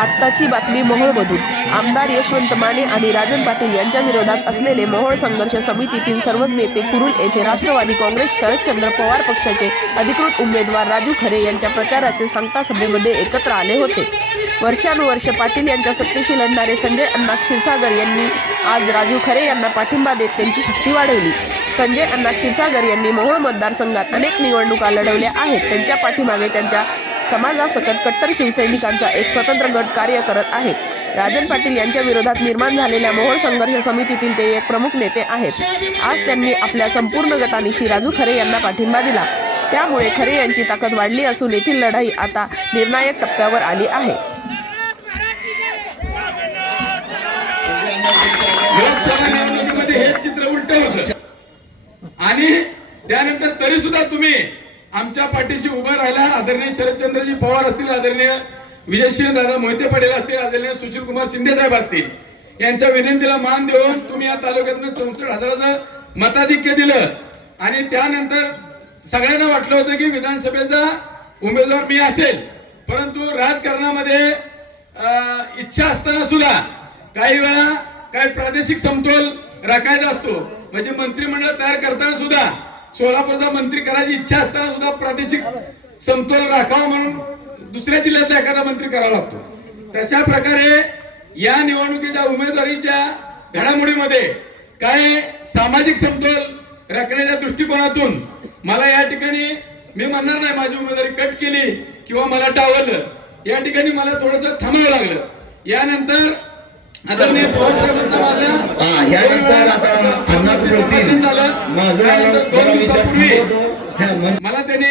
आत्ताची बातमी मोहोळमधून आमदार यशवंत माने आणि राजन पाटील यांच्या विरोधात असलेले मोहोळ संघर्ष समितीतील सर्वच नेते कुरुल येथे राष्ट्रवादी काँग्रेस शरदचंद्र पवार पक्षाचे अधिकृत उमेदवार राजू खरे यांच्या प्रचाराचे सांगता सभेमध्ये एकत्र आले होते. वर्षानुवर्ष पाटील यांच्या सत्तेशी लढणारे संजय अण्णा क्षीरसागर यांनी आज राजू खरे यांना पाठिंबा देत त्यांची शक्ती वाढवली. संजय अण्णा क्षीरसागर यांनी मोहोळ मतदारसंघात अनेक निवडणुका लढवल्या आहेत. त्यांच्या पाठीमागे त्यांच्या समाजासकट कट्टर शिवसैनिकांचा एक स्वतंत्र गट कार्य करत आहे. राजन पाटील यांच्या विरोधात निर्माण झालेल्या मोहोळ संघर्ष समितीतील ते एक प्रमुख नेते आहेत. आज त्यांनी आपल्या संपूर्ण गटानिशी राजू खरे यांना पाठिंबा दिला. त्यामुळे खरे यांची ताकद वाढली असून येथील लढाई आता निर्णायक टप्प्यावर आली आहे. आणि त्यानंतर तरी सुद्धा तुम्ही आमच्या पाठीशी उभा राहिला आदरणीय शरदचंद्रजी पवार असतील आदरणीय विजयसिंह दादा मोहिते पटेल असतील आदरणीय सुशील कुमार शिंदे साहेब असतील. यांच्या विनंतीला मान देऊन तुम्ही या तालुक्यातनं चौसष्ट हजाराचं मताधिक्य दिलं. आणि त्यानंतर सगळ्यांना वाटलं होतं की विधानसभेचा उमेदवार मी असेल. परंतु राजकारणामध्ये इच्छा असताना सुद्धा काही वेळा काही प्रादेशिक समतोल राखायचा असतो. म्हणजे मंत्रिमंडळ तयार करताना सुद्धा सोलापूरचा मंत्री करायची इच्छा असताना सुद्धा प्रादेशिक समतोल राखावा म्हणून दुसऱ्या जिल्ह्यातला एखादा मंत्री करावा लागतो. तशा प्रकारे या निवडणुकीच्या उमेदवारीच्या घडामोडीमध्ये काय सामाजिक समतोल राखण्याच्या दृष्टिकोनातून मला या ठिकाणी मी म्हणणार नाही माझी उमेदवारी कट केली किंवा मला टावलं या ठिकाणी मला थोडस थांबावं लागलं. यानंतर हा, यानंतर आता अन्नाच माझं जरा विचार मला त्याने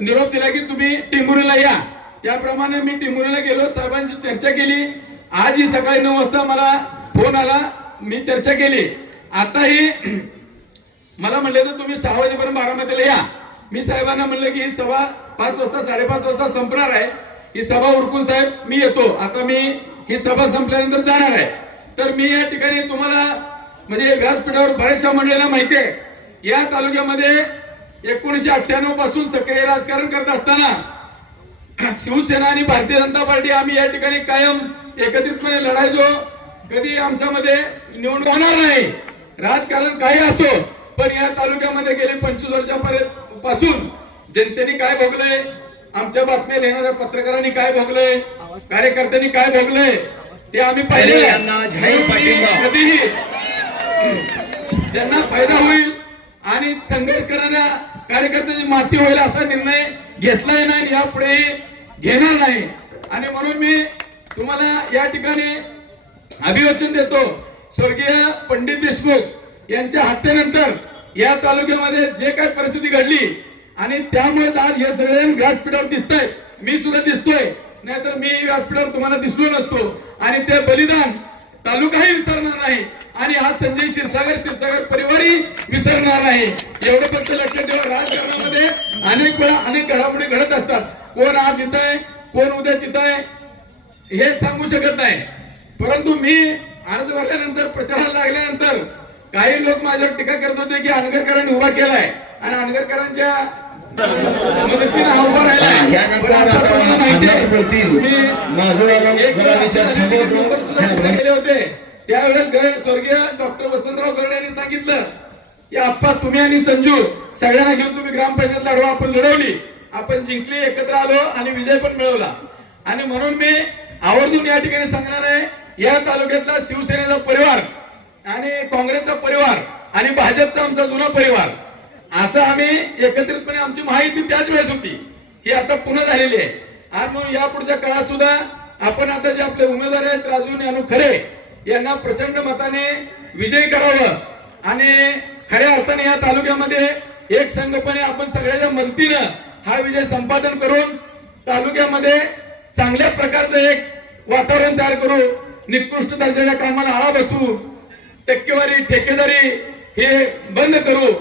निरोप दिला की तुम्ही टिंबुरीला या. त्याप्रमाणे मी टिंबुरीला गेलो साहेबांची चर्चा केली. आज ही सकाळी नऊ वाजता मला फोन आला. मी चर्चा केली. आताही मला म्हणले तर तुम्ही सहा वाजेपर्यंत बारामतीला या. मी साहेबांना म्हणलं की ही सभा पाच वाजता साडेपाच वाजता संपणार आहे. ही सभा उरकून साहेब मी येतो. आता मी ही सभा संपल्यानंतर जाणार आहे. तर मी या ठिकाणी तुम्हाला म्हणजे व्यासपीठावर बऱ्याचशा मंडळींना माहिती आहे या तालुक्यामध्ये एकोणीशे अठ्ठ्याण्णवपासून सक्रिय राजकारण करत असताना शिवसेना आणि भारतीय जनता पार्टी आम्ही या ठिकाणी कायम एकत्रितपणे लढायचो. कधी आमच्यामध्ये निवडणूक होणार नाही. राजकारण काही असो पण या तालुक्यामध्ये गेले पंचवीस वर्षापर्यंत पासून जनतेने काय भोगलंय आमच्या बातम्या लिहिणाऱ्या पत्रकारांनी काय भोगलंय कार्यकर्त्यांनी काय भोगलंय ते आम्ही पाहिले. कधीही त्यांना फायदा होईल आणि संघर्ष करणाऱ्या कार्यकर्त्यांची माती होईल असा निर्णय घेतलाही नाही आणि यापुढे घेणार नाही. आणि म्हणून मी तुम्हाला या ठिकाणी अभिवचन देतो. स्वर्गीय पंडित देशमुख यांच्या हत्येनंतर या तालुक्यामध्ये जे काही परिस्थिती घडली आणि त्यामुळे आज हे सगळे व्यासपीठावर दिसत मी सुद्धा दिसतोय. नाहीतर मी व्यासपीठावर तुम्हाला दिसलो नसतो. आणि ते बलिदान तालुकाही विसरणार नाही. आणि हा संजय क्षीरसागर क्षीरसागर परिवारही विसरणार नाही. एवढं फक्त लक्षात ठेवा. राजकारणामध्ये अनेक वेळा अनेक घडामोडी घडत असतात. कोण आज इथं आहे कोण उद्या तिथं आहे हे सांगू शकत नाही. परंतु मी अर्ज भरल्यानंतर प्रचाराला लागल्यानंतर काही लोक माझ्यावर टीका करत होते की अनगरकरांनी उभा केलाय. आणि अनगरकरांच्या होते त्यावेळेस स्वर्गीय डॉक्टर वसंतराव गरड यांनी सांगितलं की आप्पा तुम्ही आणि संजू सगळ्यांना घेऊन तुम्ही ग्रामपंचायत लढवा आपण लढवली आपण जिंकली एकत्र आलो आणि विजय पण मिळवला आणि म्हणून मी आवर्जून या ठिकाणी सांगणार आहे या तालुक्यातला शिवसेनेचा परिवार आणि काँग्रेसचा परिवार आणि भाजपचा आमचा जुना परिवार असं आम्ही एकत्रितपणे आमची माहिती त्याच वेळेस होती. ही आता पुन्हा झालेली आहे. आणि म्हणून या पुढच्या काळात सुद्धा आपण आता जे आपले उमेदवार आहेत राजू ज्ञानू खरे यांना प्रचंड मताने विजयी करावं. आणि खऱ्या अर्थाने या तालुक्यामध्ये एक संघपणे आपण सगळ्याच्या मदतीनं हा विजय संपादन करून तालुक्यामध्ये चांगल्या प्रकारचं एक वातावरण तयार करू निकृष्ट दर्जाच्या कामाला आळा बसू टक्केवारी ठेकेदारी हे बंद करू.